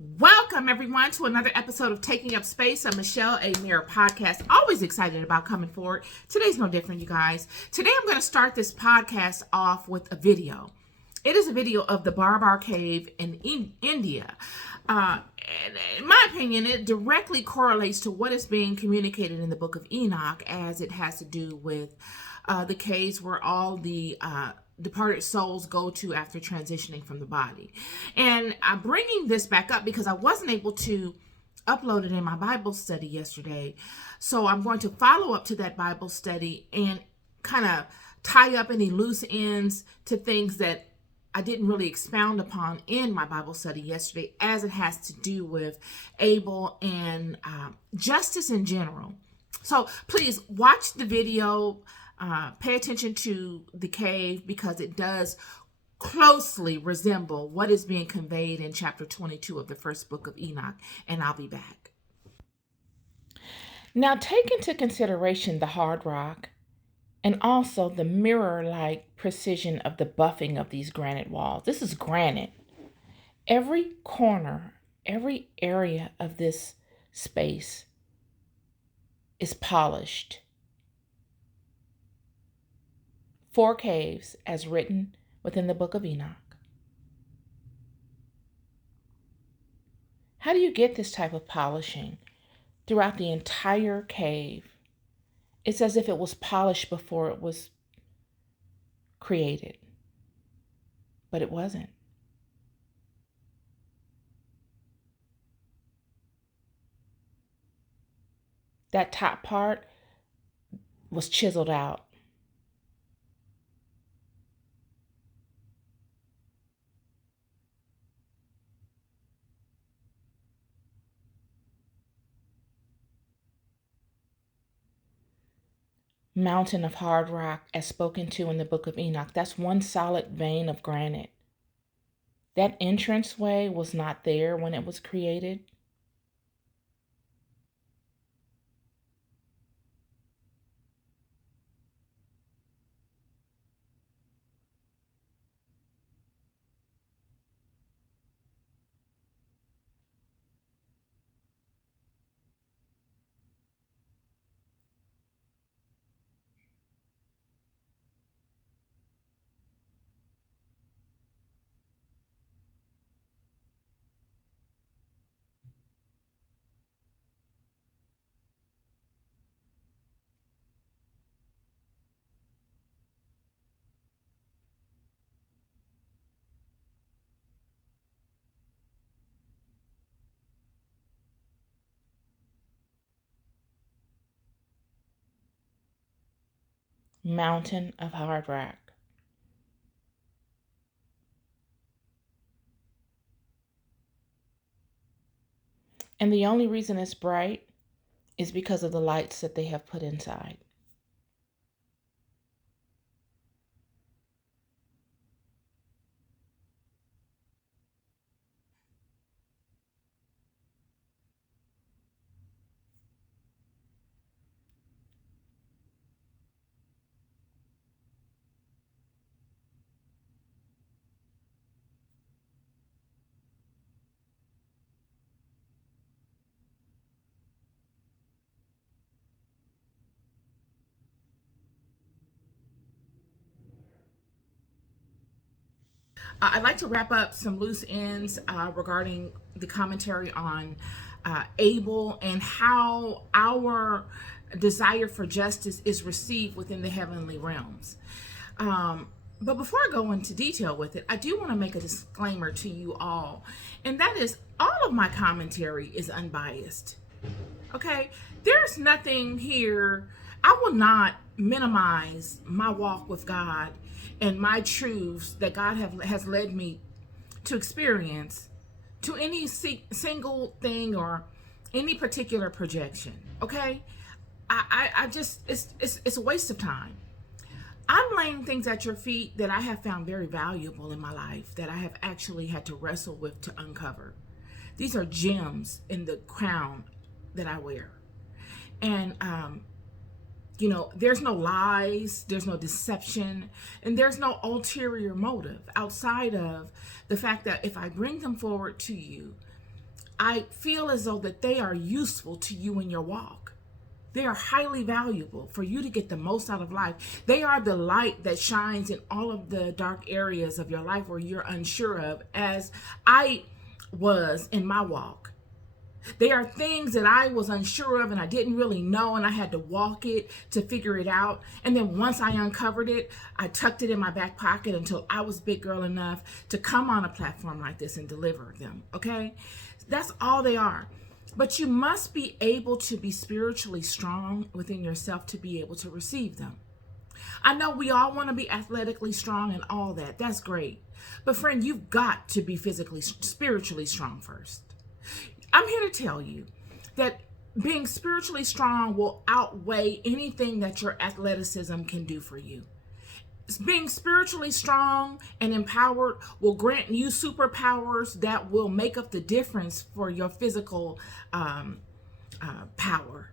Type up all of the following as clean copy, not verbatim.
Welcome, everyone, to another episode of Taking Up Space, a Michelle A. Mirror podcast. Always excited about coming forward. Today's no different, you guys. Today, I'm going to start this podcast off with a video. It is a video of the Barabar cave in India. And in my opinion, it directly correlates to what is being communicated in the book of Enoch, as it has to do with the caves where all the departed souls go to after transitioning from the body. And I'm bringing this back up because I wasn't able to upload it in my Bible study yesterday. So I'm going to follow up to that Bible study and kind of tie up any loose ends to things that I didn't really expound upon in my Bible study yesterday, as it has to do with Abel and justice in general. So please watch the video. Pay attention to the cave, because it does closely resemble what is being conveyed in chapter 22 of the first book of Enoch, and I'll be back. Now, take into consideration the hard rock and also the mirror-like precision of the buffing of these granite walls. This is granite. Every corner, every area of this space is polished. 4 caves, as written within the book of Enoch. How do you get this type of polishing throughout the entire cave? It's as if it was polished before it was created, but it wasn't. That top part was chiseled out. Mountain of hard rock, as spoken to in the book of Enoch. That's one solid vein of granite. That entranceway was not there when it was created. Mountain of hard rock. And the only reason it's bright is because of the lights that they have put inside. I'd like to wrap up some loose ends regarding the commentary on Abel and how our desire for justice is received within the heavenly realms. But before I go into detail with it, I do want to make a disclaimer to you all, and that is all of my commentary is unbiased. Okay? There's nothing here. I will not minimize my walk with God and my truths that God has led me to experience to any single thing or any particular projection. Okay? I just, it's a waste of time. I'm laying things at your feet that I have found very valuable in my life, that I have actually had to wrestle with to uncover. These are gems in the crown that I wear. And, there's no lies, there's no deception, and there's no ulterior motive outside of the fact that if I bring them forward to you, I feel as though that they are useful to you in your walk. They are highly valuable for you to get the most out of life. They are the light that shines in all of the dark areas of your life where you're unsure of, as I was in my walk. They are things that I was unsure of and I didn't really know, and I had to walk it to figure it out. And then once I uncovered it, I tucked it in my back pocket until I was big girl enough to come on a platform like this and deliver them, okay? That's all they are. But you must be able to be spiritually strong within yourself to be able to receive them. I know we all want to be athletically strong and all that. That's great. But friend, you've got to be spiritually strong first. I'm here to tell you that being spiritually strong will outweigh anything that your athleticism can do for you. Being spiritually strong and empowered will grant you superpowers that will make up the difference for your physical power.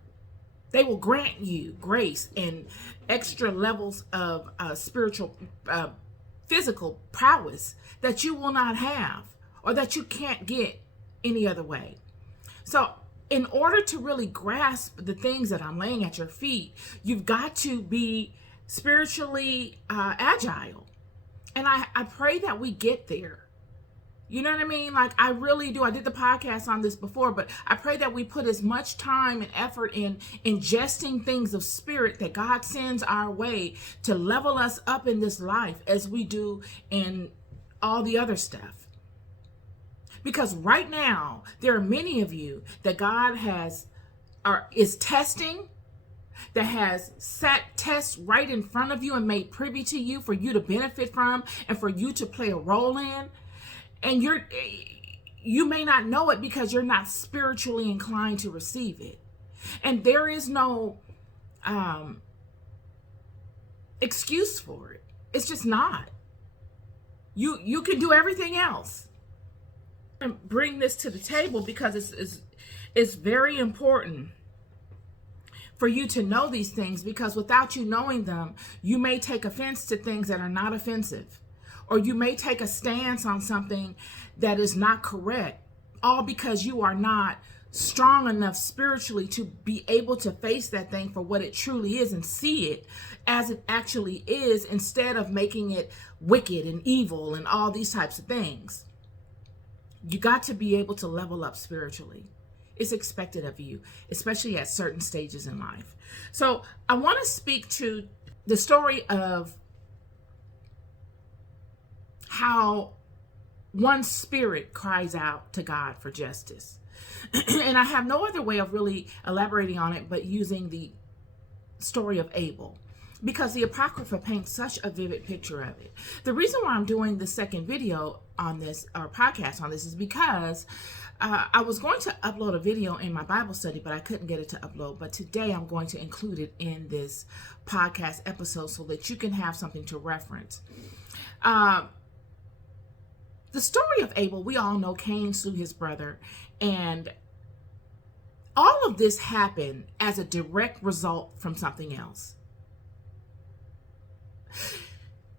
They will grant you grace and extra levels of physical prowess that you will not have or that you can't get any other way. So in order to really grasp the things that I'm laying at your feet, you've got to be spiritually agile. And I pray that we get there. You know what I mean? Like, I really do. I did the podcast on this before, but I pray that we put as much time and effort in ingesting things of spirit that God sends our way to level us up in this life as we do in all the other stuff. Because right now, there are many of you that God is testing, that has set tests right in front of you and made privy to you for you to benefit from and for you to play a role in. And you may not know it because you're not spiritually inclined to receive it. And there is no excuse for it. It's just not. You can do everything else. And bring this to the table because it's very important for you to know these things, because without you knowing them, you may take offense to things that are not offensive, or you may take a stance on something that is not correct, all because you are not strong enough spiritually to be able to face that thing for what it truly is and see it as it actually is, instead of making it wicked and evil and all these types of things. You got to be able to level up spiritually. It's expected of you, especially at certain stages in life. So I want to speak to the story of how one spirit cries out to God for justice. And I have no other way of really elaborating on it but using the story of Abel, because the Apocrypha paints such a vivid picture of it. The reason why I'm doing the second video on this, or podcast on this, is because I was going to upload a video in my Bible study, but I couldn't get it to upload. But today I'm going to include it in this podcast episode so that you can have something to reference. The story of Abel, we all know Cain slew his brother, and all of this happened as a direct result from something else.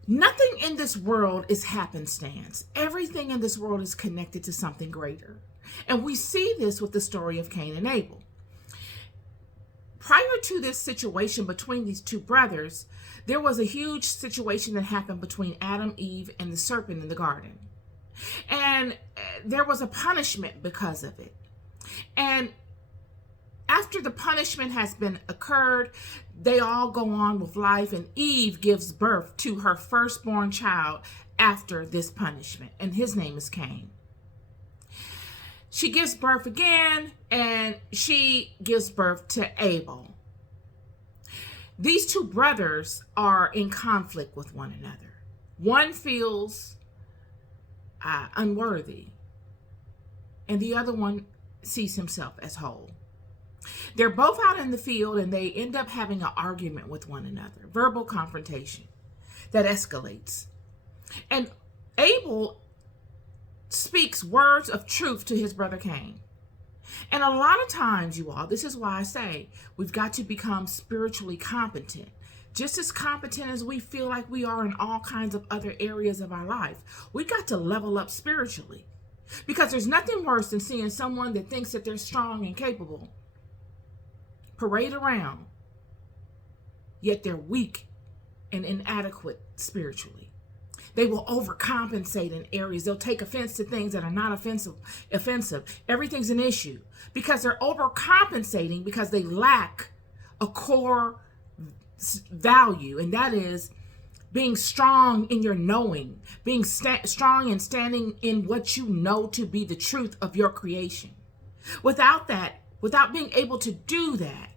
Nothing in this world is happenstance. Everything in this world is connected to something greater. And we see this with the story of Cain and Abel. Prior to this situation between these two brothers, there was a huge situation that happened between Adam, Eve, and the serpent in the garden. And there was a punishment because of it. And after the punishment has been occurred, they all go on with life, and Eve gives birth to her firstborn child after this punishment, and his name is Cain. She gives birth again, and she gives birth to Abel. These two brothers are in conflict with one another. One feels unworthy, and the other one sees himself as whole. They're both out in the field, and they end up having an argument with one another, verbal confrontation that escalates. And Abel speaks words of truth to his brother Cain. And a lot of times, you all, this is why I say we've got to become spiritually competent. Just as competent as we feel like we are in all kinds of other areas of our life, we got to level up spiritually. Because there's nothing worse than seeing someone that thinks that they're strong and capable parade around, yet they're weak and inadequate spiritually. They will overcompensate in areas. They'll take offense to things that are not offensive. Everything's an issue because they're overcompensating because they lack a core value, and that is being strong in your knowing, being strong and standing in what you know to be the truth of your creation. Without that, without being able to do that,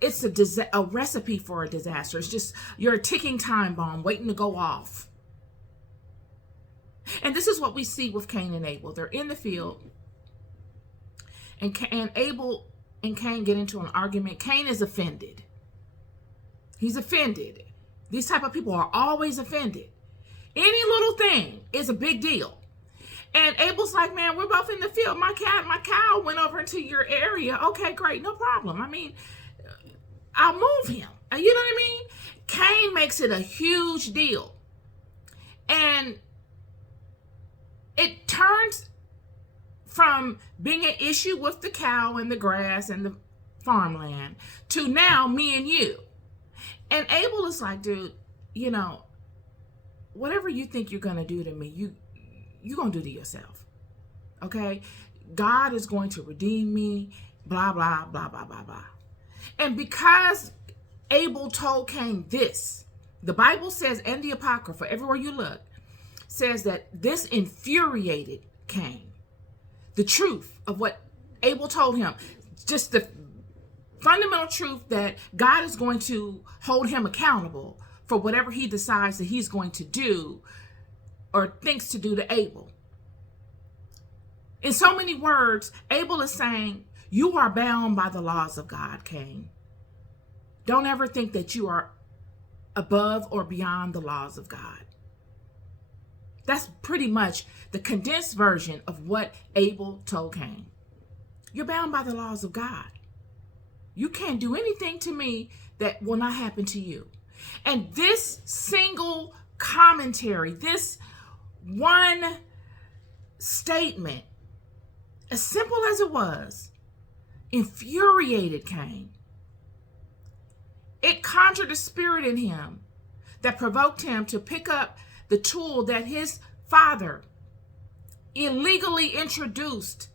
it's a recipe for a disaster. It's just, you're a ticking time bomb waiting to go off. And this is what we see with Cain and Abel. They're in the field, and Abel and Cain get into an argument. Cain is offended. He's offended. These type of people are always offended. Any little thing is a big deal. And Abel's like, man, we're both in the field. My cow went over into your area. Okay, great, no problem. I mean, I'll move him. You know what I mean? Cain makes it a huge deal. And it turns from being an issue with the cow and the grass and the farmland to now me and you. And Abel is like, dude, you know, whatever you think you're going to do to me, you're going to do to yourself. Okay? God is going to redeem me, blah, blah, blah, blah, blah, blah. And because Abel told Cain this, the Bible says, and the Apocrypha, everywhere you look, says that this infuriated Cain. The truth of what Abel told him, just the fundamental truth that God is going to hold him accountable for whatever he decides that he's going to do or thinks to do to Abel. In so many words, Abel is saying, you are bound by the laws of God, Cain. Don't ever think that you are above or beyond the laws of God. That's pretty much the condensed version of what Abel told Cain. You're bound by the laws of God. You can't do anything to me that will not happen to you. And this single commentary, this one statement, as simple as it was, infuriated Cain. It conjured a spirit in him that provoked him to pick up the tool that his father illegally introduced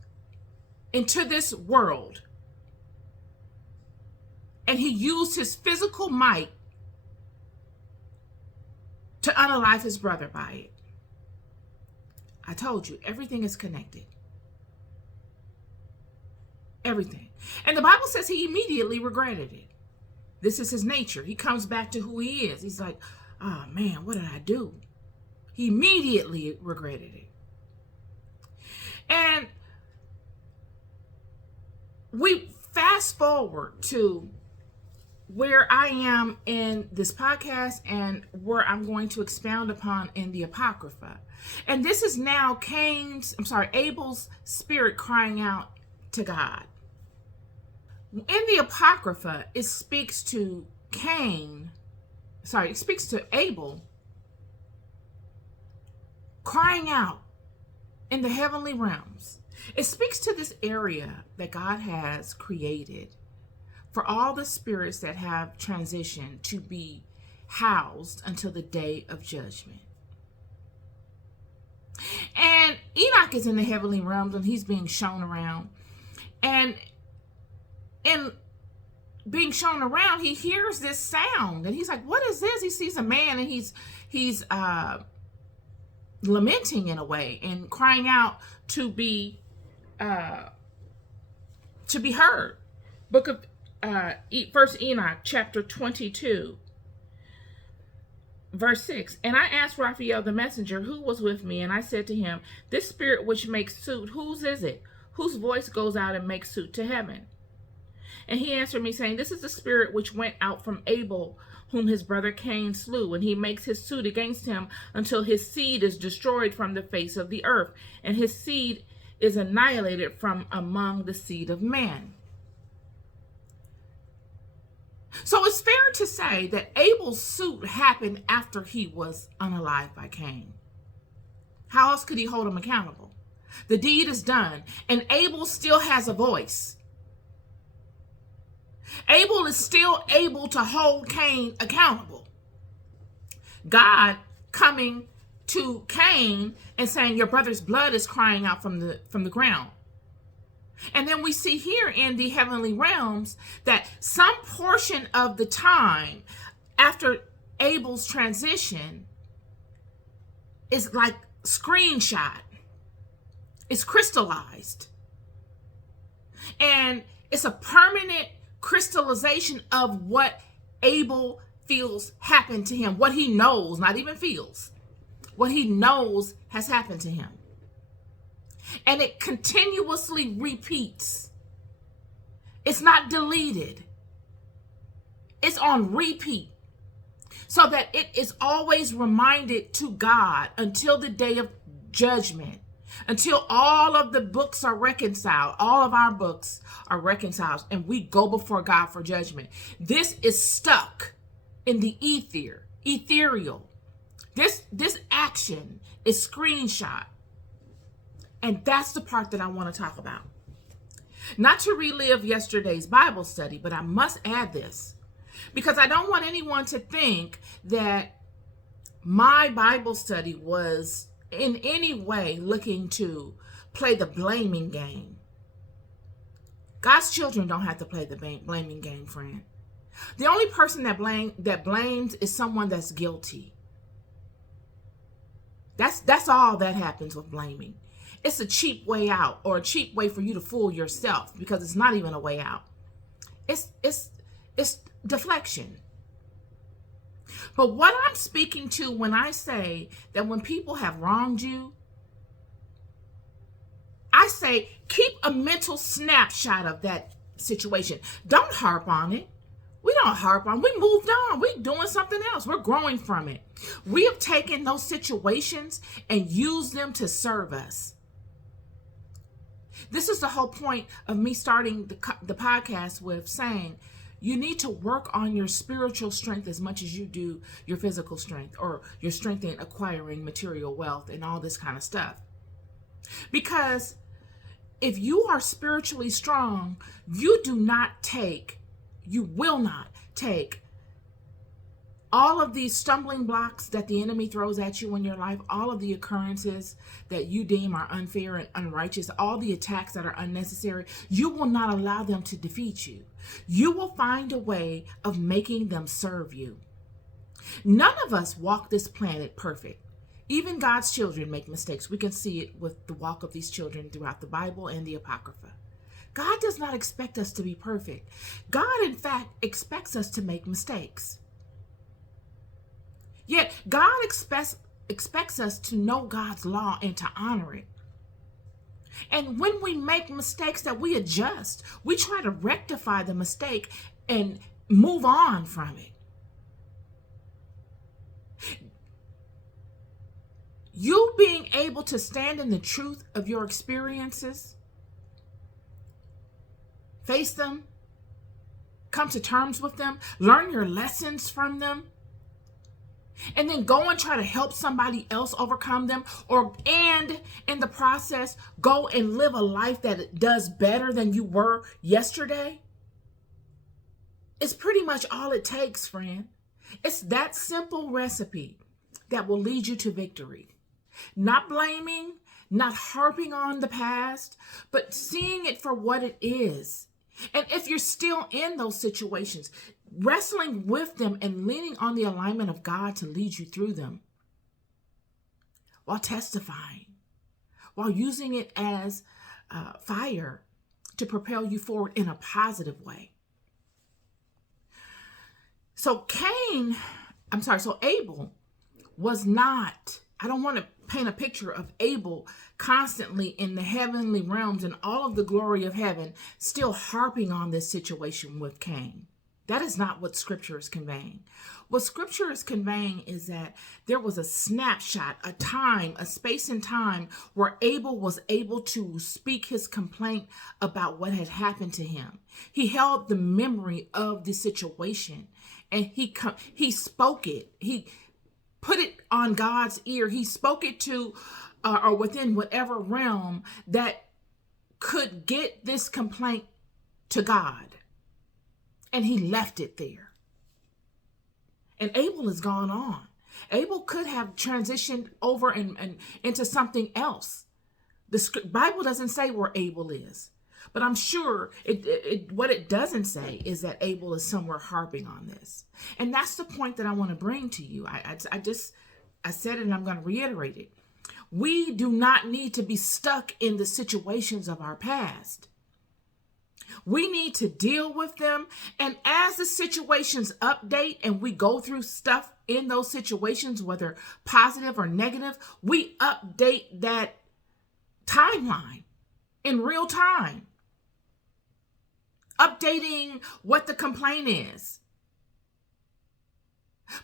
into this world. And he used his physical might to unalive his brother by it. I told you, everything is connected. Everything. And the Bible says he immediately regretted it. This is his nature. He comes back to who he is. He's like, oh man, what did I do? He immediately regretted it. And we fast forward to where I am in this podcast and where I'm going to expound upon in the Apocrypha. And this is now Abel's spirit crying out to God. In the Apocrypha, it speaks to Abel crying out in the heavenly realms. It speaks to this area that God has created for all the spirits that have transitioned to be housed until the day of judgment. And Enoch is in the heavenly realms and he's being shown around. And in being shown around, he hears this sound and he's like, what is this? He sees a man and he's lamenting in a way and crying out to be heard. Book of First Enoch, chapter 22, verse 6. And I asked Raphael the messenger who was with me, and I said to him, this spirit which makes suit, whose is it? Whose voice goes out and makes suit to heaven? And he answered me, saying, this is the spirit which went out from Abel, whom his brother Cain slew, and he makes his suit against him until his seed is destroyed from the face of the earth, and his seed is annihilated from among the seed of man. So it's fair to say that Abel's suit happened after he was unalived by Cain. How else could he hold him accountable? The deed is done, and Abel still has a voice. Abel is still able to hold Cain accountable. God coming to Cain and saying, your brother's blood is crying out from the ground. And then we see here in the heavenly realms that some portion of the time after Abel's transition is like screenshot. It's crystallized. And it's a permanent crystallization of what Abel feels happened to him, what he knows, not even feels, what he knows has happened to him. And it continuously repeats. It's not deleted. It's on repeat. So that it is always reminded to God until the day of judgment. Until all of the books are reconciled. All of our books are reconciled. And we go before God for judgment. This is stuck in the ethereal. This action is screenshot. And that's the part that I want to talk about. Not to relive yesterday's Bible study, but I must add this. Because I don't want anyone to think that my Bible study was in any way looking to play the blaming game. God's children don't have to play the blaming game, friend. The only person that blames is someone that's guilty. That's all that happens with blaming. It's a cheap way out, or a cheap way for you to fool yourself, because it's not even a way out. It's deflection. But what I'm speaking to when I say that when people have wronged you, I say keep a mental snapshot of that situation. Don't harp on it. We don't harp on. We moved on. We're doing something else. We're growing from it. We have taken those situations and used them to serve us. This is the whole point of me starting the podcast with saying you need to work on your spiritual strength as much as you do your physical strength, or your strength in acquiring material wealth and all this kind of stuff. Because if you are spiritually strong, you will not take all of these stumbling blocks that the enemy throws at you in your life, all of the occurrences that you deem are unfair and unrighteous, all the attacks that are unnecessary. You will not allow them to defeat you. You will find a way of making them serve you. None of us walk this planet perfect. Even God's children make mistakes. We can see it with the walk of these children throughout the Bible and the Apocrypha. God does not expect us to be perfect. God, in fact, expects us to make mistakes. Yet God expects us to know God's law and to honor it. And when we make mistakes, that we adjust. We try to rectify the mistake and move on from it. You being able to stand in the truth of your experiences, face them, come to terms with them, learn your lessons from them, and then go and try to help somebody else overcome them, and in the process, go and live a life that does better than you were yesterday. It's pretty much all it takes, friend. It's that simple recipe that will lead you to victory. Not blaming, not harping on the past, but seeing it for what it is. And if you're still in those situations, wrestling with them and leaning on the alignment of God to lead you through them, while testifying, while using it as fire to propel you forward in a positive way. So Abel was not, I don't want to paint a picture of Abel constantly in the heavenly realms and all of the glory of heaven, still harping on this situation with Cain. That is not what Scripture is conveying. What Scripture is conveying is that there was a snapshot, a time, a space and time where Abel was able to speak his complaint about what had happened to him. He held the memory of the situation and he spoke it. He put it on God's ear. He spoke it to or within whatever realm that could get this complaint to God. And he left it there. And Abel has gone on. Abel could have transitioned over and into something else. The Bible doesn't say where Abel is, but I'm sure what it doesn't say is that Abel is somewhere harping on this. And that's the point that I want to bring to you. I said it and I'm going to reiterate it. We do not need to be stuck in the situations of our past. We need to deal with them. And as the situations update and we go through stuff in those situations, whether positive or negative, we update that timeline in real time. Updating what the complaint is.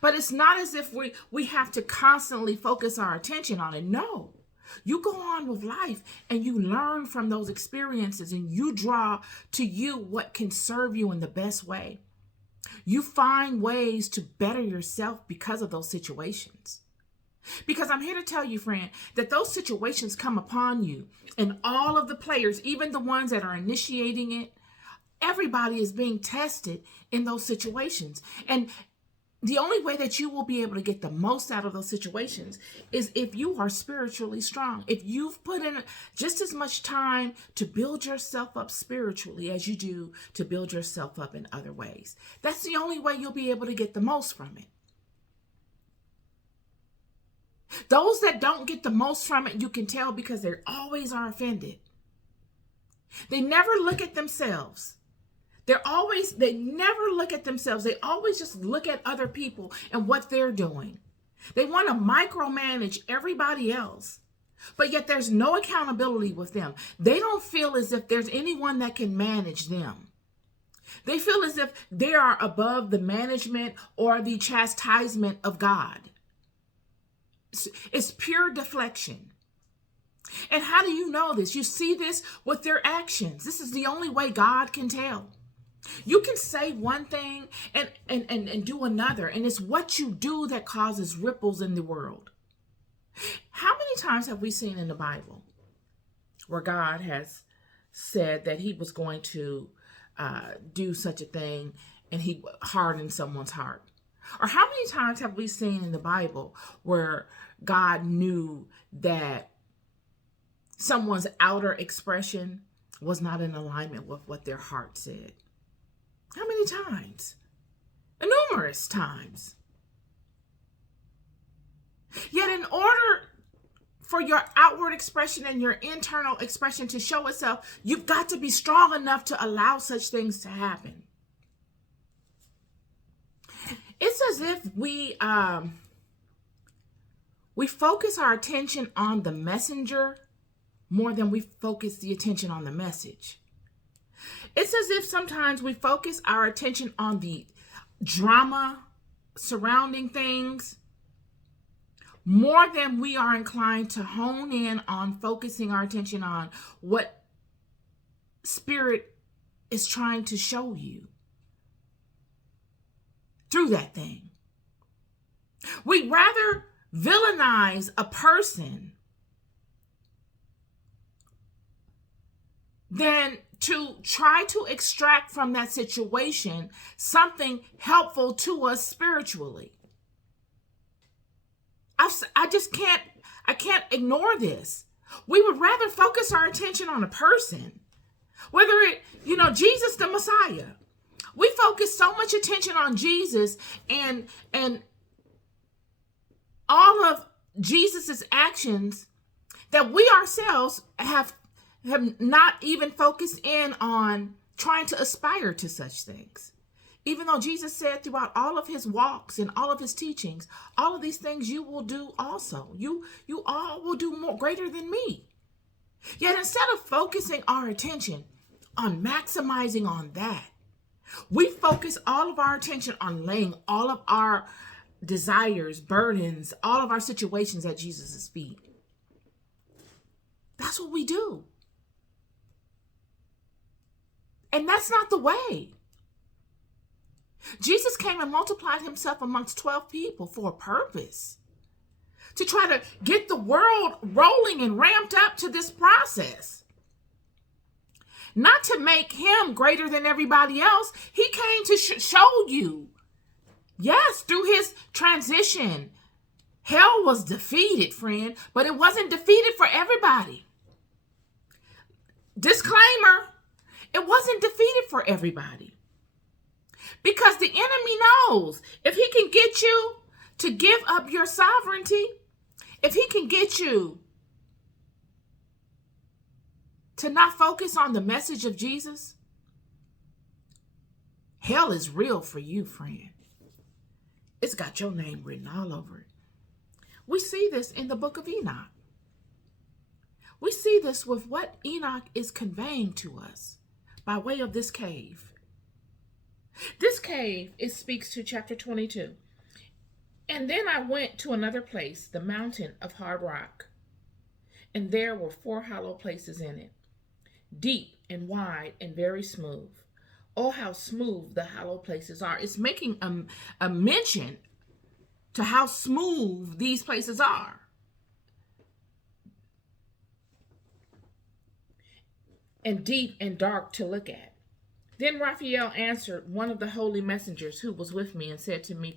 But it's not as if we have to constantly focus our attention on it. No. You go on with life and you learn from those experiences and you draw to you what can serve you in the best way. You find ways to better yourself because of those situations. Because I'm here to tell you, friend, that those situations come upon you and all of the players, even the ones that are initiating it, everybody is being tested in those situations. And the only way that you will be able to get the most out of those situations is if you are spiritually strong. If you've put in just as much time to build yourself up spiritually as you do to build yourself up in other ways. That's the only way you'll be able to get the most from it. Those that don't get the most from it, you can tell because they always are offended. They never look at themselves. They never look at themselves. They always just look at other people and what they're doing. They want to micromanage everybody else, but yet there's no accountability with them. They don't feel as if there's anyone that can manage them. They feel as if they are above the management or the chastisement of God. It's pure deflection. And how do you know this? You see this with their actions. This is the only way God can tell. You can say one thing and do another, and it's what you do that causes ripples in the world. How many times have we seen in the Bible where God has said that he was going to do such a thing and he hardened someone's heart? Or how many times have we seen in the Bible where God knew that someone's outer expression was not in alignment with what their heart said? How many times? Numerous times. Yet in order for your outward expression and your internal expression to show itself, you've got to be strong enough to allow such things to happen. It's as if we focus our attention on the messenger more than we focus the attention on the message. It's as if sometimes we focus our attention on the drama surrounding things more than we are inclined to hone in on focusing our attention on what Spirit is trying to show you through that thing. We'd rather villainize a person than to try to extract from that situation something helpful to us spiritually. I can't ignore this. We would rather focus our attention on a person, whether Jesus the Messiah. We focus so much attention on Jesus and all of Jesus's actions that we ourselves have not even focused in on trying to aspire to such things. Even though Jesus said throughout all of his walks and all of his teachings, all of these things you will do also. You all will do more greater than me. Yet instead of focusing our attention on maximizing on that, we focus all of our attention on laying all of our desires, burdens, all of our situations at Jesus' feet. That's what we do. And that's not the way. Jesus came and multiplied himself amongst 12 people for a purpose. to try to get the world rolling and ramped up to this process. Not to make him greater than everybody else. He came to show you, yes, through his transition, hell was defeated, friend, but it wasn't defeated for everybody. Disclaimer, it wasn't defeated for everybody. Because the enemy knows if he can get you to give up your sovereignty, if he can get you to not focus on the message of Jesus, hell is real for you, friend. It's got your name written all over it. We see this in the book of Enoch. We see this with what Enoch is conveying to us by way of this cave. This cave, it speaks to chapter 22. And then I went to another place, the mountain of hard rock. And there were 4 hollow places in it, deep and wide and very smooth. Oh, how smooth the hollow places are. It's making a mention to how smooth these places are. And deep and dark to look at. Then Raphael answered one of the holy messengers who was with me and said to me,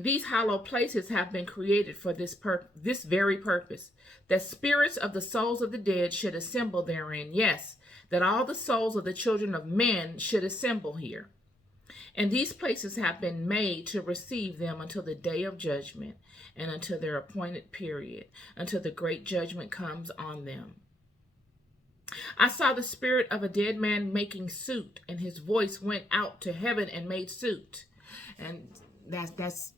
these hollow places have been created for this very purpose, that spirits of the souls of the dead should assemble therein. Yes, that all the souls of the children of men should assemble here. And these places have been made to receive them until the day of judgment and until their appointed period, until the great judgment comes on them. I saw the spirit of a dead man making suit, and his voice went out to heaven and made suit. And that's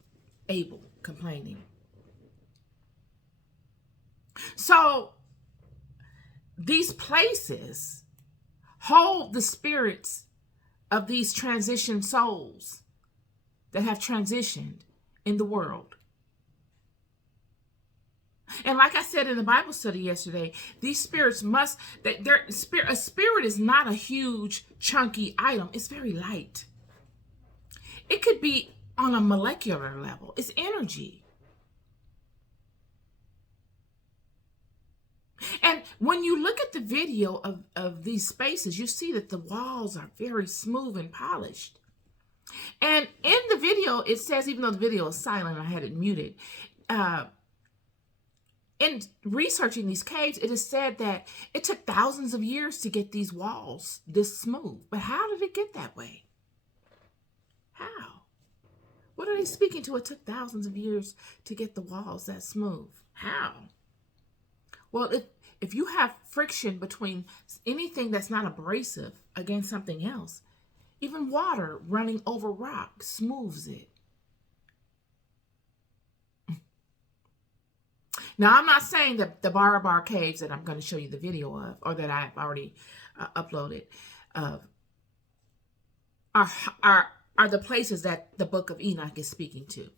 Abel complaining. So these places hold the spirits of these transition souls that have transitioned in the world. And like I said in the Bible study yesterday, these spirits a spirit is not a huge, chunky item. It's very light. It could be on a molecular level. It's energy. And when you look at the video of these spaces, you see that the walls are very smooth and polished. And in the video, it says, even though the video is silent, I had it muted, in researching these caves, it is said that it took thousands of years to get these walls this smooth. But how did it get that way? How? What are they speaking to? It took thousands of years to get the walls that smooth. How? Well, if you have friction between anything that's not abrasive against something else, even water running over rock smooths it. Now, I'm not saying that the Barabar caves that I'm going to show you the video of, or that I've already uploaded, are the places that the book of Enoch is speaking to.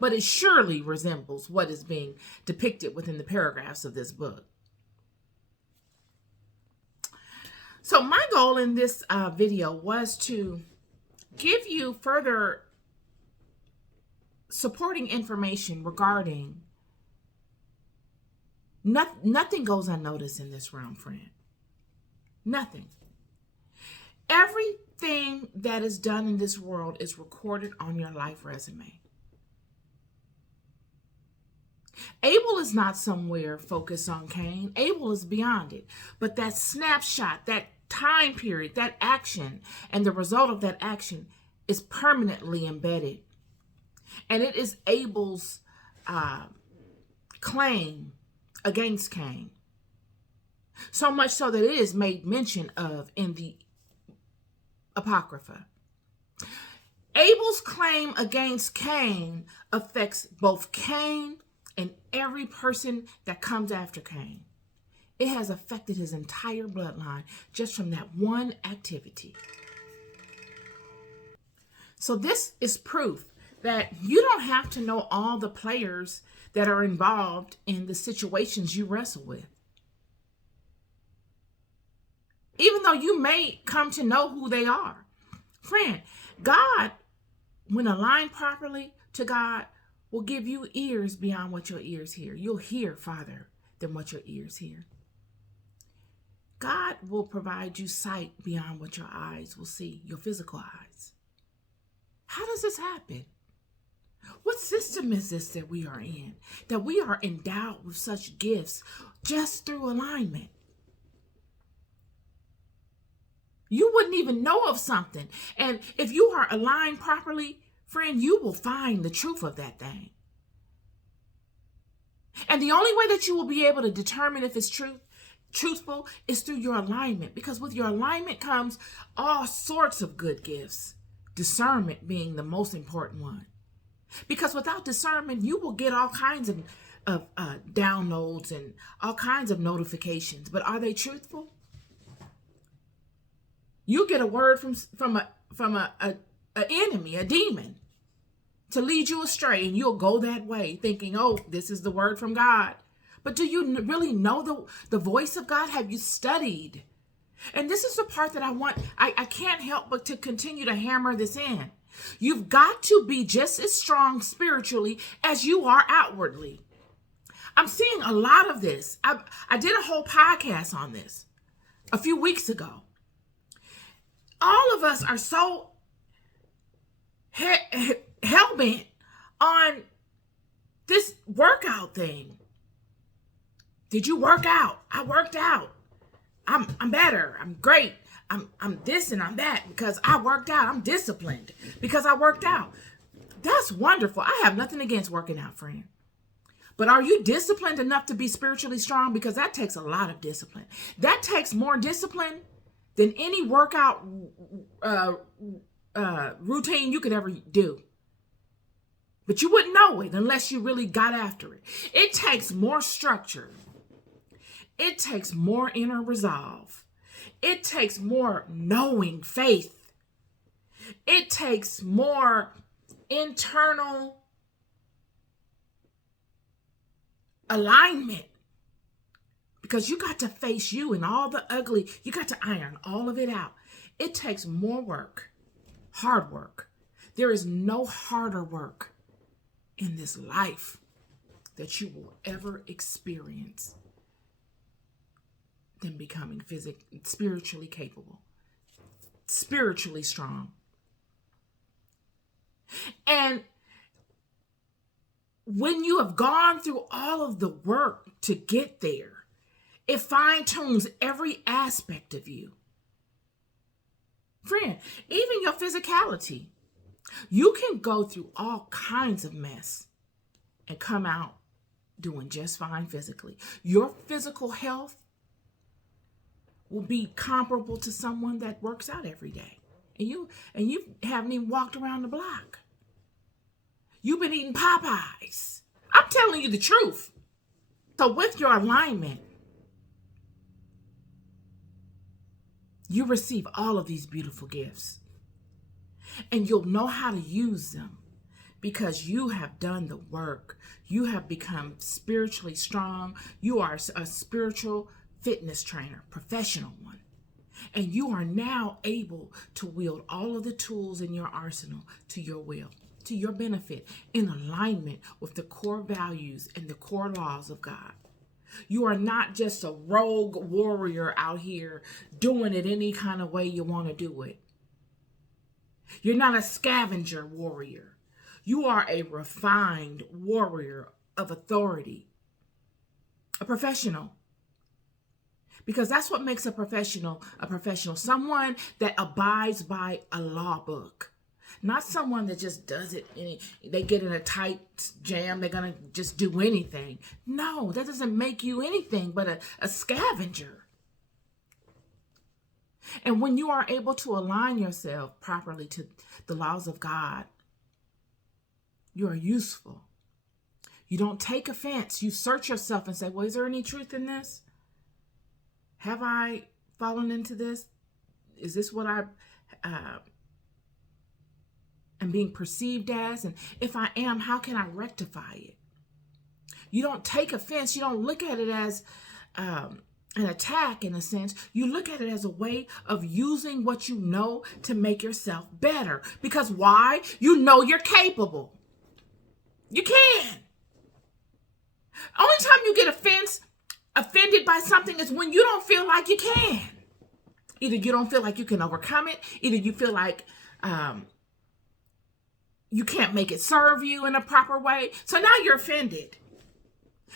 But it surely resembles what is being depicted within the paragraphs of this book. So my goal in this video was to give you further supporting information regarding nothing goes unnoticed in this realm, friend. Nothing. Everything that is done in this world is recorded on your life resume. Abel is not somewhere focused on Cain. Abel is beyond it. But that snapshot, that time period, that action, and the result of that action is permanently embedded. And it is Abel's claim against Cain. So much so that it is made mention of in the Apocrypha. Abel's claim against Cain affects both Cain and every person that comes after Cain. It has affected his entire bloodline just from that one activity. So this is proof that you don't have to know all the players that are involved in the situations you wrestle with. Even though you may come to know who they are. Friend, God, when aligned properly to God, will give you ears beyond what your ears hear. You'll hear farther than what your ears hear. God will provide you sight beyond what your eyes will see, your physical eyes. How does this happen? What system is this that we are in? That we are endowed with such gifts just through alignment. You wouldn't even know of something. And if you are aligned properly, friend, you will find the truth of that thing. And the only way that you will be able to determine if it's truthful is through your alignment. Because with your alignment comes all sorts of good gifts. Discernment being the most important one. Because without discernment, you will get all kinds of downloads and all kinds of notifications. But are they truthful? You get a word from an enemy, a demon, to lead you astray, and you'll go that way thinking, oh, this is the word from God. But do you really know the voice of God? Have you studied? And this is the part that I can't help but to continue to hammer this in. You've got to be just as strong spiritually as you are outwardly. I'm seeing a lot of this. I did a whole podcast on this a few weeks ago. All of us are so hell-bent on this workout thing. Did you work out? I worked out. I'm better. I'm great. I'm this and I'm that because I worked out. I'm disciplined because I worked out. That's wonderful. I have nothing against working out, friend. But are you disciplined enough to be spiritually strong? Because that takes a lot of discipline. That takes more discipline than any workout routine you could ever do. But you wouldn't know it unless you really got after it. It takes more structure. It takes more inner resolve. It takes more knowing faith. It takes more internal alignment. Because you got to face you and all the ugly. You got to iron all of it out. It takes more work, hard work. There is no harder work in this life that you will ever experience than becoming spiritually capable, spiritually strong. And when you have gone through all of the work to get there, it fine-tunes every aspect of you. Friend, even your physicality. You can go through all kinds of mess and come out doing just fine physically. Your physical health will be comparable to someone that works out every day. And you haven't even walked around the block. You've been eating Popeyes. I'm telling you the truth. So with your alignment, you receive all of these beautiful gifts. And you'll know how to use them because you have done the work. You have become spiritually strong. You are a spiritual fitness trainer, professional one. And you are now able to wield all of the tools in your arsenal to your will, to your benefit, in alignment with the core values and the core laws of God. You are not just a rogue warrior out here doing it any kind of way you want to do it. You're not a scavenger warrior. You are a refined warrior of authority, a professional. Because that's what makes a professional, someone that abides by a law book. Not someone that just does it, they get in a tight jam, they're going to just do anything. No, that doesn't make you anything but a scavenger. And when you are able to align yourself properly to the laws of God, you are useful. You don't take offense. You search yourself and say, well, is there any truth in this? Have I fallen into this? Is this what I am being perceived as? And if I am, how can I rectify it? You don't take offense. You don't look at it as an attack in a sense. You look at it as a way of using what you know to make yourself better. Because why? You know you're capable. You can. Only time you get offended by something is when you don't feel like you can. Either you don't feel like you can overcome it, either you feel like you can't make it serve you in a proper way. So now you're offended.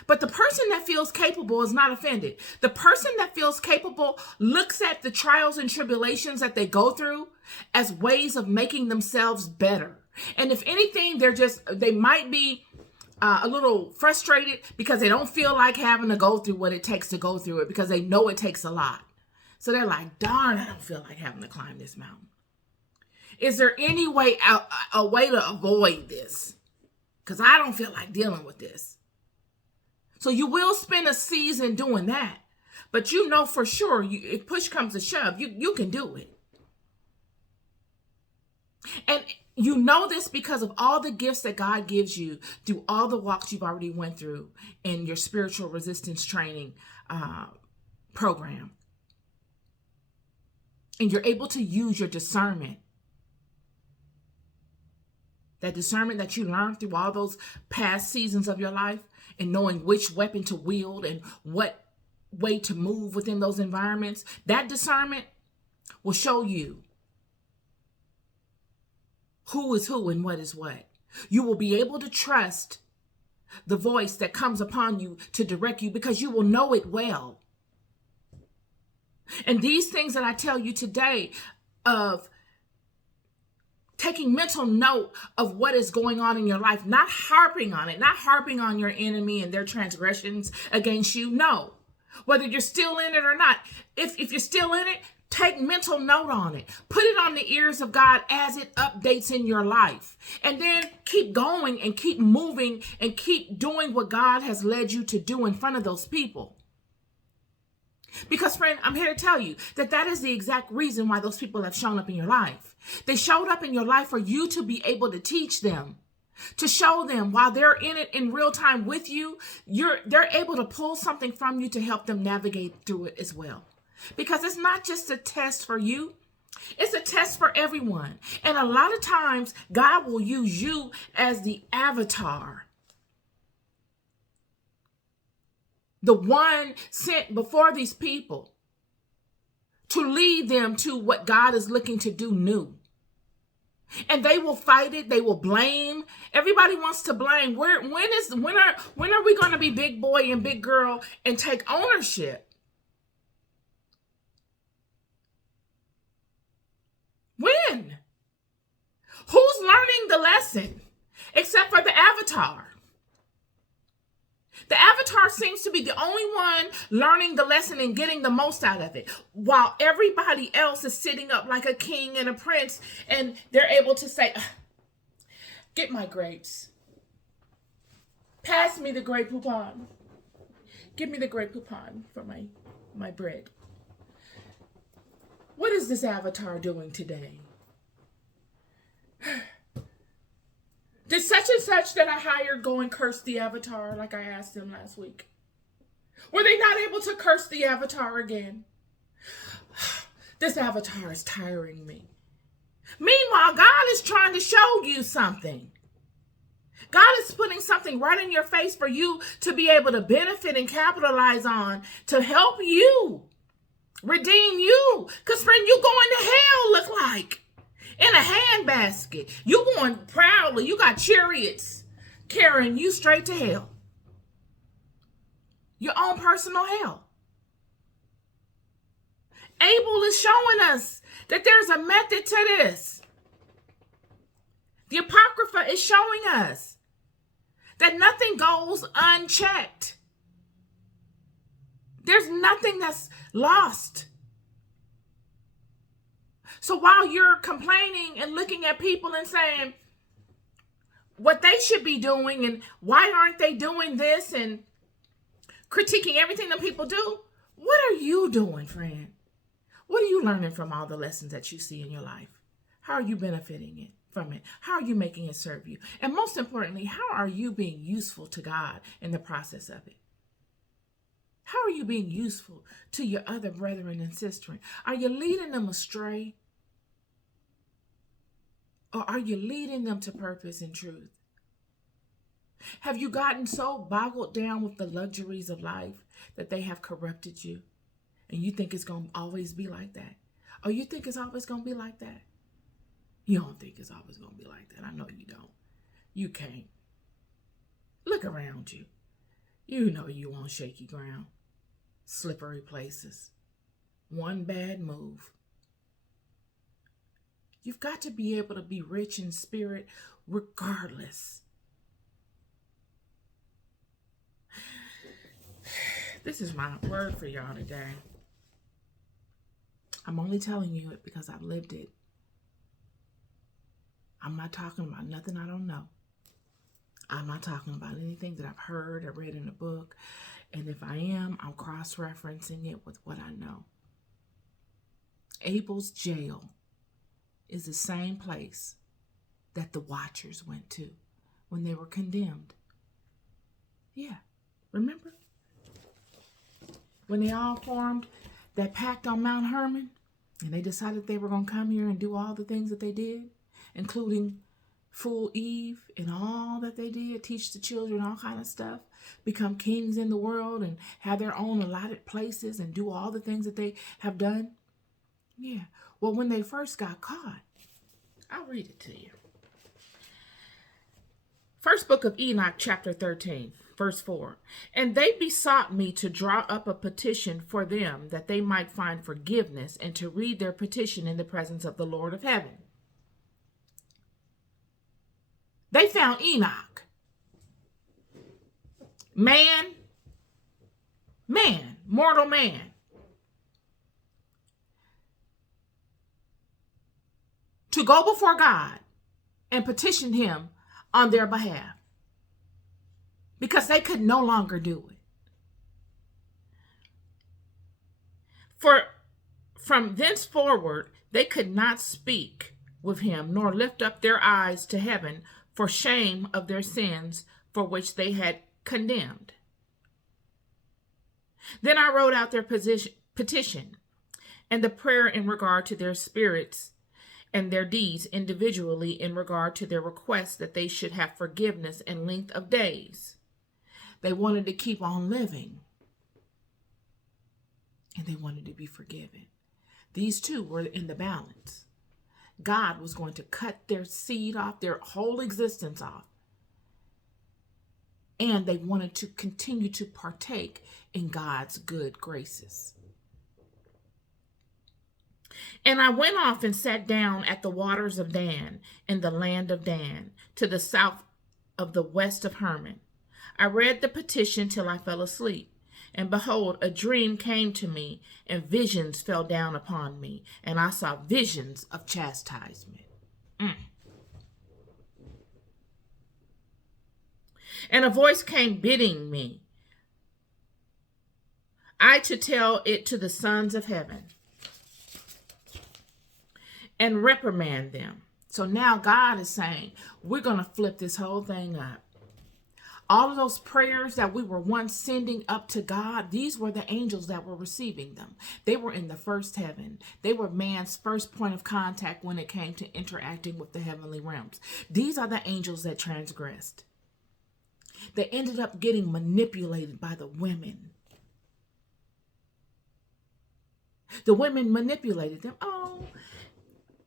But the person that feels capable is not offended. The person that feels capable looks at the trials and tribulations that they go through as ways of making themselves better. And if anything, they might be a little frustrated because they don't feel like having to go through what it takes to go through it, because they know it takes a lot. So they're like, darn, I don't feel like having to climb this mountain. Is there any way out, a way to avoid this? Because I don't feel like dealing with this. So you will spend a season doing that. But you know for sure, if push comes to shove, you can do it. And you know this because of all the gifts that God gives you through all the walks you've already went through in your spiritual resistance training program. And you're able to use your discernment. That discernment that you learned through all those past seasons of your life, and knowing which weapon to wield and what way to move within those environments, that discernment will show you who is who and what is what. You will be able to trust the voice that comes upon you to direct you because you will know it well. And these things that I tell you today of taking mental note of what is going on in your life, not harping on it, not harping on your enemy and their transgressions against you. No, whether you're still in it or not. If you're still in it, take mental note on it. Put it on the ears of God as it updates in your life. And then keep going and keep moving and keep doing what God has led you to do in front of those people. Because, friend, I'm here to tell you that is the exact reason why those people have shown up in your life. They showed up in your life for you to be able to teach them, to show them while they're in it in real time with you, they're able to pull something from you to help them navigate through it as well. Because it's not just a test for you, it's a test for everyone. And a lot of times, God will use you as the avatar, the one sent before these people to lead them to what God is looking to do new. And they will fight it. They will blame. Everybody wants to blame. When are we going to be big boy and big girl and take ownership? When? Who's learning the lesson except for the avatar? The avatar seems to be the only one learning the lesson and getting the most out of it, while everybody else is sitting up like a king and a prince, and they're able to say, get my grapes. Pass me the Grey Poupon. Give me the Grey Poupon for my bread. What is this avatar doing today? Did such and such that I hired go and curse the avatar like I asked them last week? Were they not able to curse the avatar again? This avatar is tiring me. Meanwhile, God is trying to show you something. God is putting something right in your face for you to be able to benefit and capitalize on, to help you, redeem you. Because, friend, you going to hell, look like. In a handbasket. You going proudly. You got chariots carrying you straight to hell. Your own personal hell. Abel is showing us that there's a method to this. The Apocrypha is showing us that nothing goes unchecked. There's nothing that's lost. So while you're complaining and looking at people and saying what they should be doing and why aren't they doing this and critiquing everything that people do, what are you doing, friend? What are you learning from all the lessons that you see in your life? How are you benefiting from it? How are you making it serve you? And most importantly, how are you being useful to God in the process of it? How are you being useful to your other brethren and sisters? Are you leading them astray? Or are you leading them to purpose and truth? Have you gotten so boggled down with the luxuries of life that they have corrupted you? And you think it's going to always be like that? Or you think it's always going to be like that? You don't think it's always going to be like that. I know you don't. You can't. Look around you. You know you on shaky ground, slippery places. One bad move. You've got to be able to be rich in spirit regardless. This is my word for y'all today. I'm only telling you it because I've lived it. I'm not talking about nothing I don't know. I'm not talking about anything that I've heard or read in a book. And if I am, I'm cross-referencing it with what I know. Abel's jail is the same place that the Watchers went to when they were condemned. Yeah, remember? When they all formed that pact on Mount Hermon, and they decided they were going to come here and do all the things that they did, including fool Eve and all that they did, teach the children all kind of stuff, become kings in the world and have their own allotted places and do all the things that they have done. Yeah, well, when they first got caught, I'll read it to you. First book of Enoch, chapter 13, verse 4. And they besought me to draw up a petition for them that they might find forgiveness and to read their petition in the presence of the Lord of heaven. They found Enoch. Mortal man. To go before God and petition him on their behalf. Because they could no longer do it. For from thenceforward, they could not speak with him, nor lift up their eyes to heaven for shame of their sins for which they had condemned. Then I wrote out their petition and the prayer in regard to their spirits and their deeds individually in regard to their request that they should have forgiveness and length of days. They wanted to keep on living. And they wanted to be forgiven. These two were in the balance. God was going to cut their seed off, their whole existence off. And they wanted to continue to partake in God's good graces. And I went off and sat down at the waters of Dan, in the land of Dan, to the south of the west of Hermon. I read the petition till I fell asleep. And behold, a dream came to me, and visions fell down upon me, and I saw visions of chastisement. And a voice came bidding me, I to tell it to the sons of heaven, and reprimand them. So now God is saying, we're going to flip this whole thing up. All of those prayers that we were once sending up to God, these were the angels that were receiving them. They were in the first heaven. They were man's first point of contact when it came to interacting with the heavenly realms. These are the angels that transgressed. They ended up getting manipulated by the women. The women manipulated them. Oh,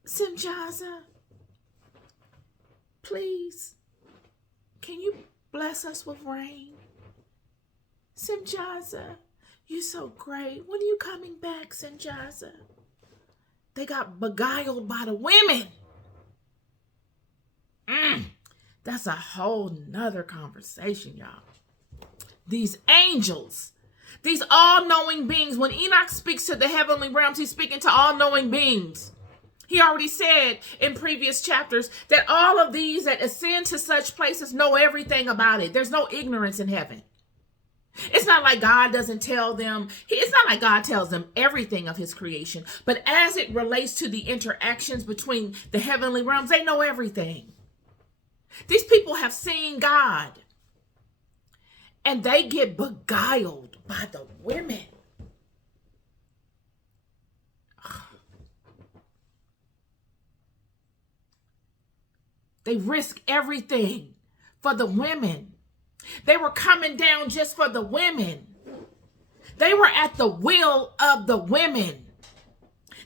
Simjaza, please, can you bless us with rain? Simjaza, you're so great. When are you coming back, Simjaza? They got beguiled by the women. That's a whole nother conversation, y'all. These angels, these all-knowing beings, when Enoch speaks to the heavenly realms, he's speaking to all-knowing beings. He already said in previous chapters that all of these that ascend to such places know everything about it. There's no ignorance in heaven. It's not like God doesn't tell them. It's not like God tells them everything of his creation. But as it relates to the interactions between the heavenly realms, they know everything. These people have seen God. And they get beguiled by the women. They risk everything for the women They were coming down just for the women. They were at the will of the women.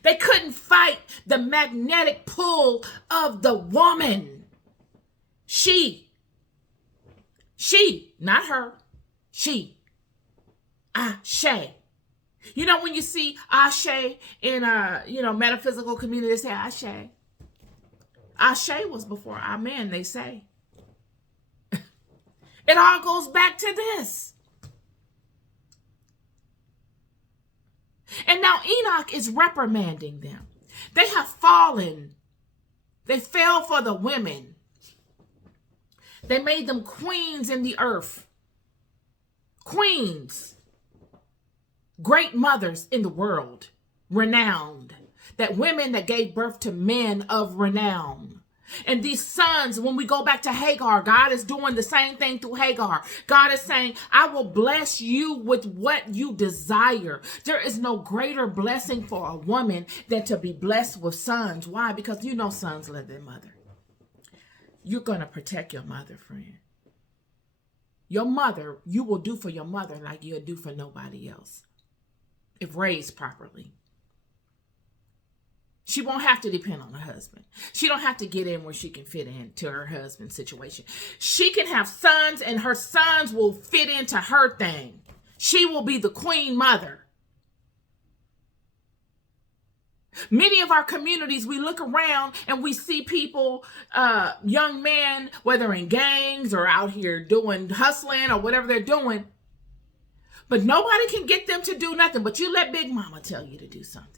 They couldn't fight the magnetic pull of the woman. She, not her, she, Ashe. You know, when you see Ashe in metaphysical community, they say Ashe. Ashe was before Amen, they say. It all goes back to this. And now Enoch is reprimanding them. They have fallen. They fell for the women. They made them queens in the earth. Queens. Great mothers in the world. Renowned. That women that gave birth to men of renown. And these sons, when we go back to Hagar, God is doing the same thing through Hagar. God is saying, I will bless you with what you desire. There is no greater blessing for a woman than to be blessed with sons. Why? Because you know sons love their mother. You're going to protect your mother, friend. Your mother, you will do for your mother like you'll do for nobody else. If raised properly. She won't have to depend on her husband. She don't have to get in where she can fit into her husband's situation. She can have sons and her sons will fit into her thing. She will be the queen mother. Many of our communities, we look around and we see people, young men, whether in gangs or out here doing hustling or whatever they're doing. But nobody can get them to do nothing. But you let Big Mama tell you to do something.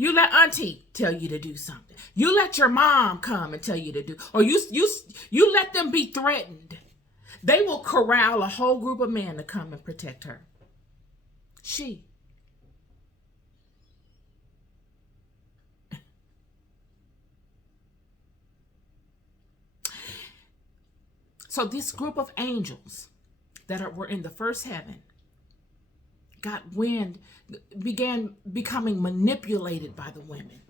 You let Auntie tell you to do something. You let your mom come and tell you to do, or you let them be threatened. They will corral a whole group of men to come and protect her. She. So this group of angels that were in the first heaven got wind, began becoming manipulated by the women.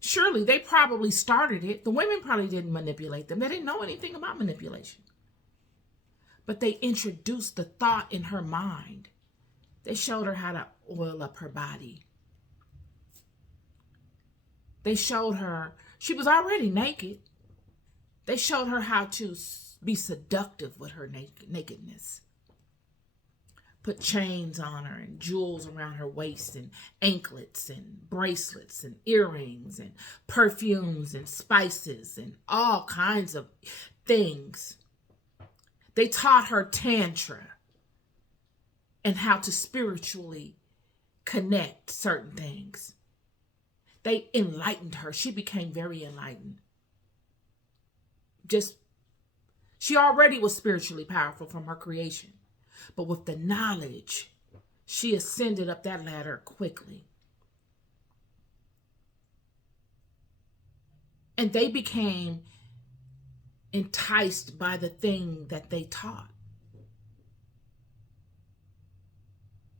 Surely they probably started it. The women probably didn't manipulate them. They didn't know anything about manipulation. But they introduced the thought in her mind. They showed her how to oil up her body. They showed her, she was already naked. They showed her how to be seductive with her nakedness. Put chains on her and jewels around her waist and anklets and bracelets and earrings and perfumes and spices and all kinds of things. They taught her tantra and how to spiritually connect certain things. They enlightened her. She became very enlightened. She already was spiritually powerful from her creation. But with the knowledge, she ascended up that ladder quickly. And they became enticed by the thing that they taught.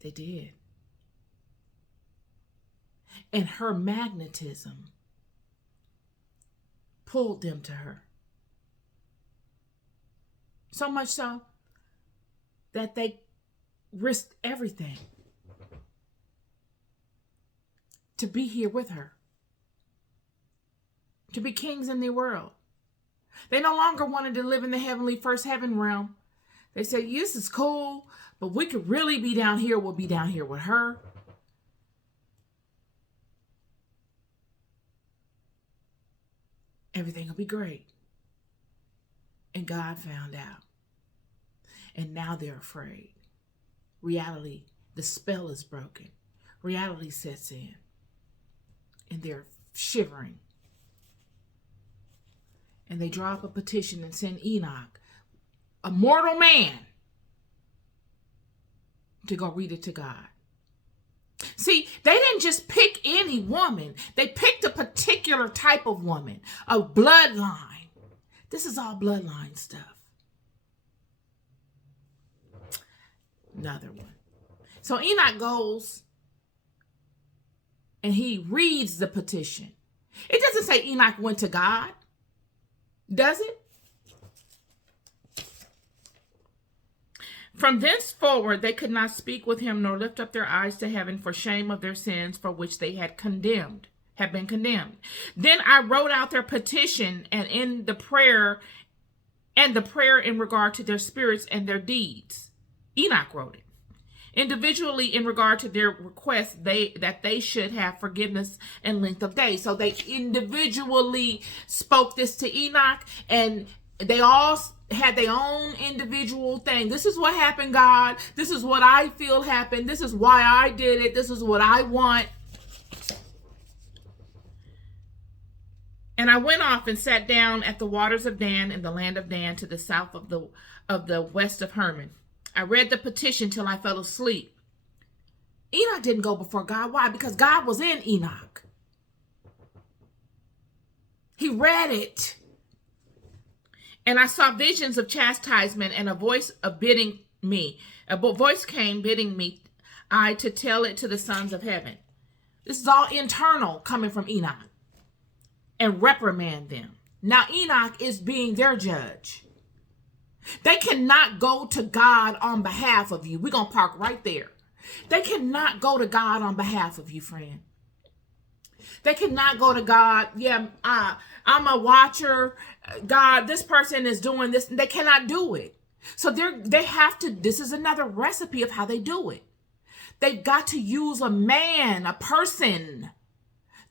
They did. And her magnetism pulled them to her. So much so that they risked everything to be here with her, to be kings in the world. They no longer wanted to live in the heavenly first heaven realm. They said, this is cool, but we could really be down here. We'll be down here with her. Everything will be great. And God found out. And now they're afraid. Reality, the spell is broken. Reality sets in. And they're shivering. And they draw up a petition and send Enoch, a mortal man, to go read it to God. See, they didn't just pick any woman. They picked a particular type of woman, a bloodline. This is all bloodline stuff. Another one. So Enoch goes and he reads the petition. It doesn't say Enoch went to God, does it? From thenceforward they could not speak with him nor lift up their eyes to heaven for shame of their sins for which they had been condemned. Then I wrote out their petition and the prayer in regard to their spirits and their deeds. Enoch wrote it. Individually in regard to their requests that they should have forgiveness and length of days. So they individually spoke this to Enoch, and they all had their own individual thing. This is what happened, God. This is what I feel happened. This is why I did it. This is what I want. And I went off and sat down at the waters of Dan in the land of Dan to the south of the west of Hermon. I read the petition till I fell asleep. Enoch didn't go before God. Why? Because God was in Enoch. He read it. And I saw visions of chastisement and a voice bidding me. A voice came bidding me to tell it to the sons of heaven. This is all internal coming from Enoch. And reprimand them. Now Enoch is being their judge. They cannot go to God on behalf of you. We're going to park right there. They cannot go to God on behalf of you, friend. They cannot go to God. Yeah, I'm a watcher. God, this person is doing this. They cannot do it. So they have to, this is another recipe of how they do it. They've got to use a man, a person,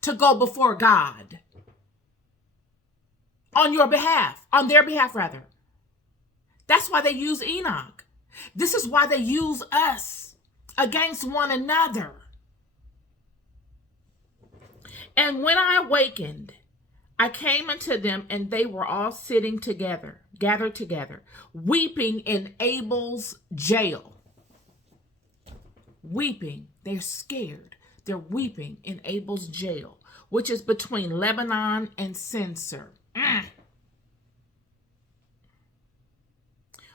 to go before God. On your behalf, on their behalf rather. That's why they use Enoch. This is why they use us against one another. And when I awakened, I came unto them, and they were all sitting together, gathered together, weeping in Abel's jail. Weeping. They're scared. They're weeping in Abel's jail, which is between Lebanon and Censor.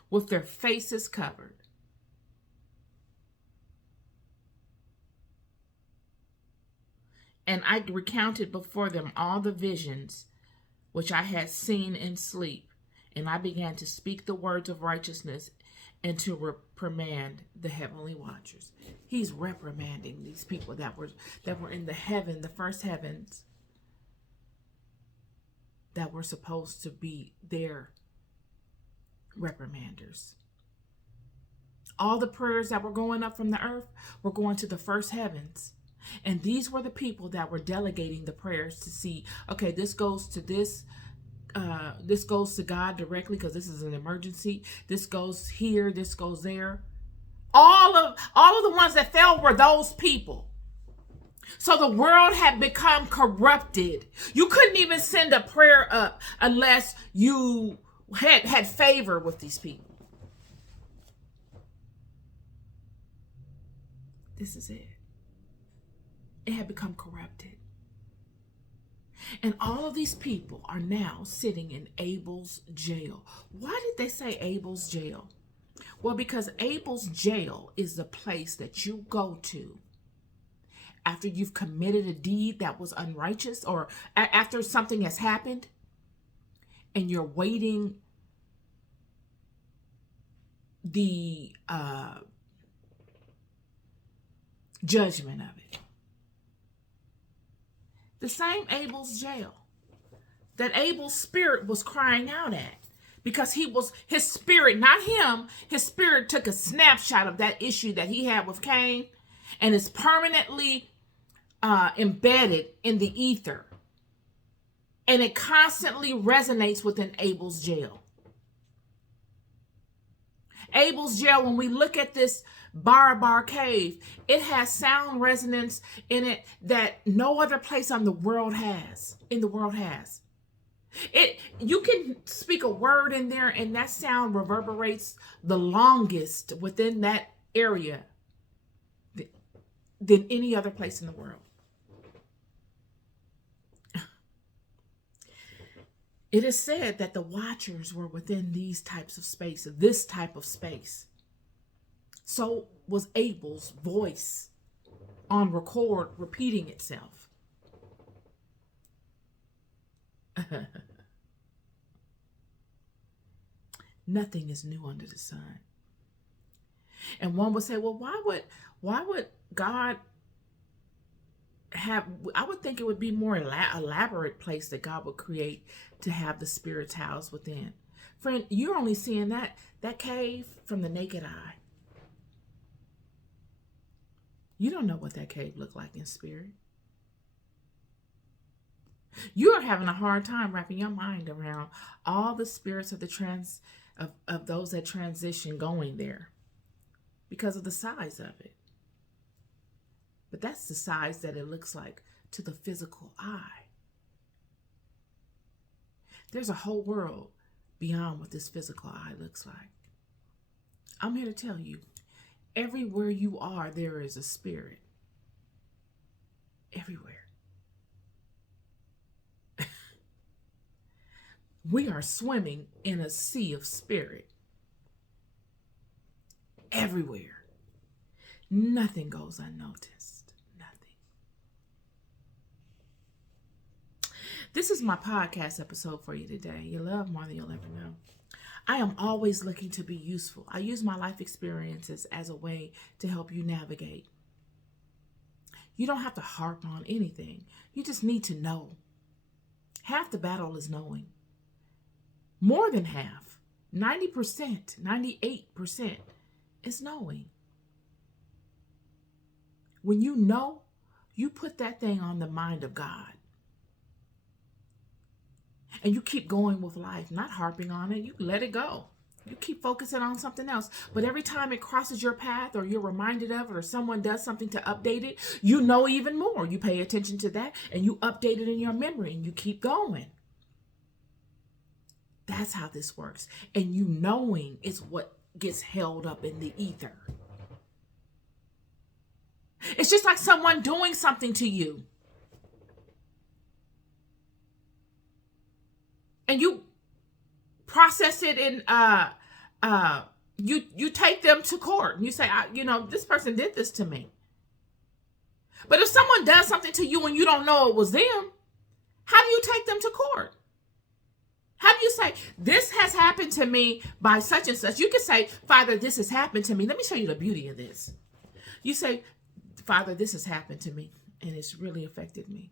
With their faces covered. And I recounted before them all the visions which I had seen in sleep, and I began to speak the words of righteousness and to reprimand the heavenly watchers. He's reprimanding these people that were in the first heavens, that were supposed to be their reprimanders. All the prayers that were going up from the earth were going to the first heavens. And these were the people that were delegating the prayers to see, okay, this goes to this goes to God directly because this is an emergency. This goes here, this goes there. All of the ones that fell were those people. So the world had become corrupted. You couldn't even send a prayer up unless you had favor with these people. This is it. It had become corrupted. And all of these people are now sitting in Abel's jail. Why did they say Abel's jail? Well, because Abel's jail is the place that you go to after you've committed a deed that was unrighteous, or after something has happened and you're waiting the judgment of it. The same Abel's jail that Abel's spirit was crying out at, because his spirit, not him, his spirit took a snapshot of that issue that he had with Cain and is permanently embedded in the ether. And it constantly resonates within Abel's jail. Abel's jail, when we look at this Barabar cave, it has sound resonance in it that no other place in the world has. You can speak a word in there and that sound reverberates the longest within that area than any other place in the world. It is said that the watchers were within these types of spaces, this type of space. So was Abel's voice on record repeating itself. Nothing is new under the sun. And one would say, well, why would God have, I would think it would be more elaborate place that God would create to have the spirits housed within. Friend, you're only seeing that cave from the naked eye. You don't know what that cave looked like in spirit. You are having a hard time wrapping your mind around all the spirits of of those that transition going there because of the size of it. But that's the size that it looks like to the physical eye. There's a whole world beyond what this physical eye looks like. I'm here to tell you, everywhere you are, there is a spirit. Everywhere. We are swimming in a sea of spirit. Everywhere. Nothing goes unnoticed. Nothing. This is my podcast episode for you today. You love more than you'll ever know. I am always looking to be useful. I use my life experiences as a way to help you navigate. You don't have to harp on anything. You just need to know. Half the battle is knowing. More than half, 90%, 98% is knowing. When you know, you put that thing on the mind of God. And you keep going with life, not harping on it. You let it go. You keep focusing on something else. But every time it crosses your path or you're reminded of it or someone does something to update it, you know even more. You pay attention to that and you update it in your memory and you keep going. That's how this works. And you knowing is what gets held up in the ether. It's just like someone doing something to you. And you process it in, you take them to court. And you say, this person did this to me. But if someone does something to you and you don't know it was them, how do you take them to court? How do you say, this has happened to me by such and such? You can say, Father, this has happened to me. Let me show you the beauty of this. You say, Father, this has happened to me, and it's really affected me.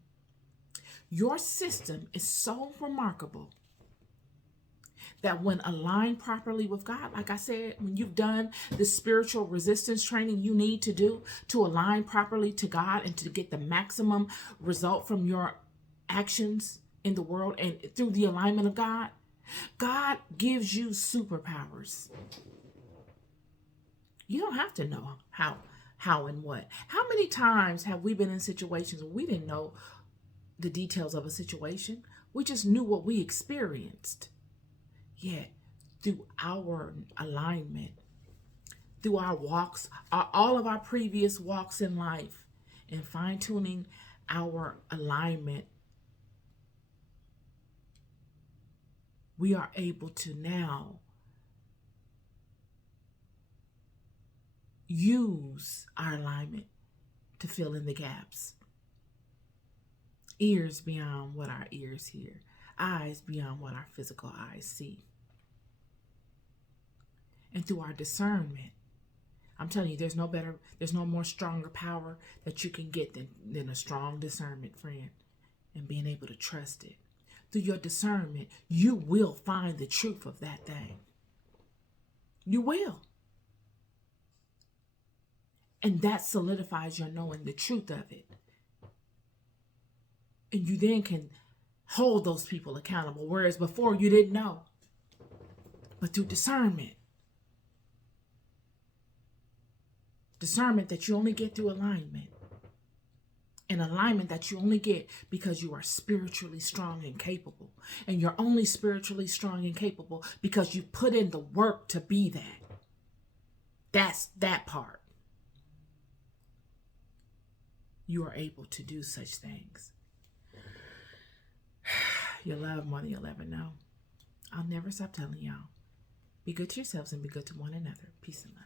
Your system is so remarkable that when aligned properly with God, like I said, when you've done the spiritual resistance training you need to do to align properly to God and to get the maximum result from your actions in the world and through the alignment of God, God gives you superpowers. You don't have to know how and what. How many times have we been in situations where we didn't know the details of a situation? We just knew what we experienced. Yet, through our alignment, through our walks, all of our previous walks in life, and fine-tuning our alignment, we are able to now use our alignment to fill in the gaps. Ears beyond what our ears hear. Eyes beyond what our physical eyes see. And through our discernment, I'm telling you, there's no more stronger power that you can get than a strong discernment, friend, and being able to trust it. Through your discernment, you will find the truth of that thing. You will. And that solidifies your knowing the truth of it. And you then can hold those people accountable, whereas before you didn't know. But through discernment that you only get through alignment, an alignment that you only get because you are spiritually strong and capable. And you're only spiritually strong and capable because you put in the work to be that. That's that part. You are able to do such things. You're loved more than you'll ever know. I'll never stop telling y'all. Be good to yourselves and be good to one another. Peace and love.